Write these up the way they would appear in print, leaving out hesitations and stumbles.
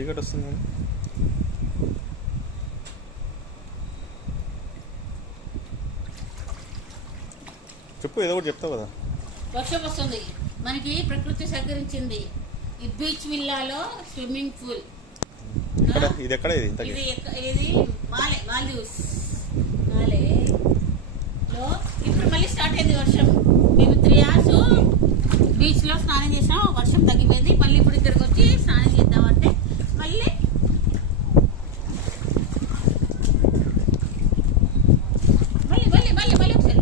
చీకటి వస్తుంది. చెప్పు, ఏదో ఒకటి చెప్తావు కదా. వర్షం వస్తుంది, మనకి ప్రకృతి సహకరించింది. ఈ బీచ్ విల్లాలో స్విమ్మింగ్ పూల్. ఇది ఎక్కడ? ఇది మాల్దీవ్స్ లో ఇప్పుడు మళ్ళీ స్టార్ట్ అయింది వర్షం. మేము 3 hours బీచ్ లో స్నానం చేసాం, వర్షం తగ్గిపోయింది. మళ్ళీ ఇప్పుడు ఇక్కడికి వచ్చి స్నానం చేద్దామంటే మళ్ళీ ఒకసారి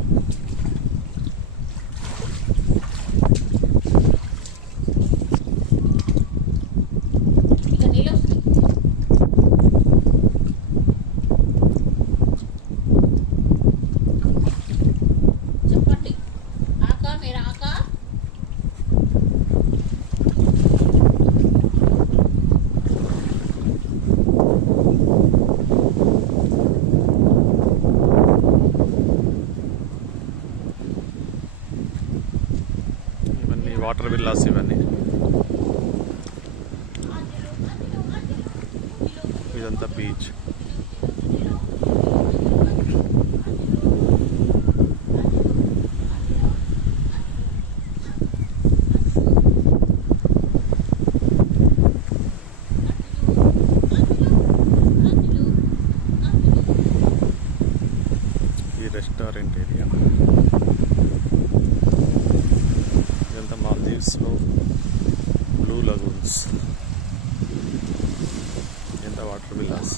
ఇక నీళ్ళు వస్తుంది. చెప్పండి ఆకా, మీరు ఆకా. ఇవన్నీ వాటర్ విల్లాస్. ఇవన్నీ ఇదంతా బీచ్. ఈ రెస్టారెంట్ ఏరియా. ఇదంతా మాల్దీవ్స్లో బ్లూ లగూన్స్. ఎంత వాటర్ విల్లాస్.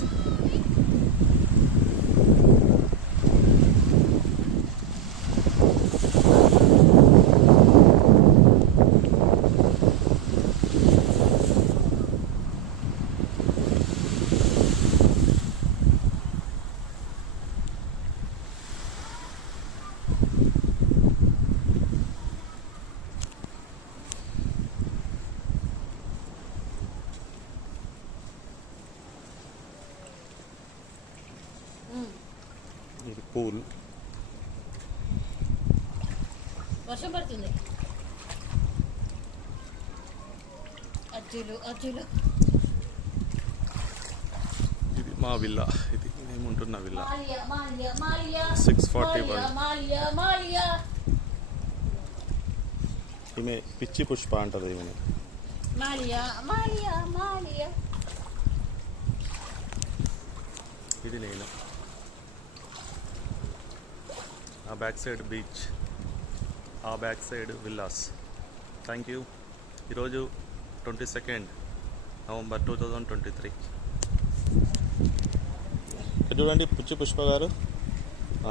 ఇది పూల్. వర్షం పడుతుంది. అజ్జులు ఇది మా విల్లా. ఇది మేముంటున్న విల్లా. 641. ఈమె పిచ్చి పుష్ప అంటది. ఈమె ఇది నేను. ఆ బ్యాక్ సైడ్ బీచ్, ఆ back side villas. Thank you. ఈరోజు 22 నవంబర్ 2023. చూడండి పిచ్చి పుష్ప గారు.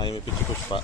ఈమె పిచ్చి పుష్ప.